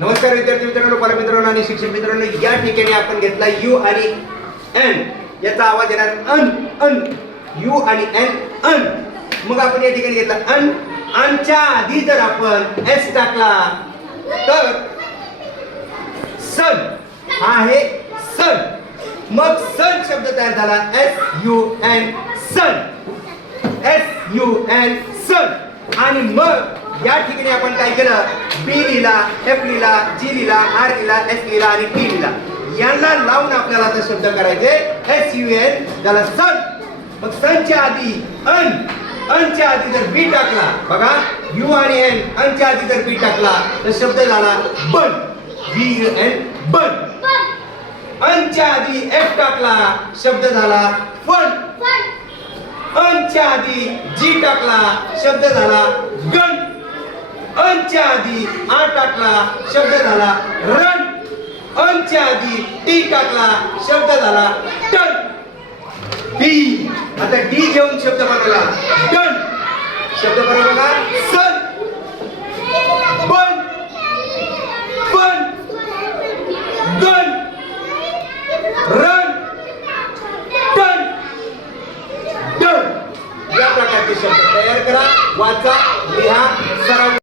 नमस्कार विद्यार्थी मित्रांनो, पालक आणि शिक्षक मित्रांनो, या ठिकाणी आपण घेतला यू आणि एन याचा आवाज येणार अन अन, यू आणि एन अन. मग आपण या ठिकाणी घेतला अन. अनच्या आधी जर आपण एस टाकला तर सन हा आहे सन. मग सन शब्द तयार झाला एस यू एन सन, एस यू एन सन. आणि मग या ठिकाणी आपण काय केलं, बी लिहिला, एफ लिहिला, जी लिहिला, आर लिहिला, एस लिहिला आणि टी लिहिला. यांना लावून आपल्याला आता शब्द करायचे एस यू एन झाला सन. मग सनच्या आधी अन, अनच्या आधी जर बी टाकला, बघा यू आणि एन, अनच्या आधी जर बी टाकला तर शब्द झाला बन, बी यू एन बन. अनच्या आधी एफ टाकला शब्द झाला फन. अनच्या आधी जी टाकला शब्द झाला गन. अनच्या आधी आ टाकला शब्द झाला रन. अनच्या आधी टी टाकला शब्द झाला टन. डी, आता डी घेऊन शब्द बनवला डन. शब्द बरोबर बघा, सन बन बन गन रन टन डन. या प्रकारचे शब्द तयार करा, वाचा, लिहा, सराव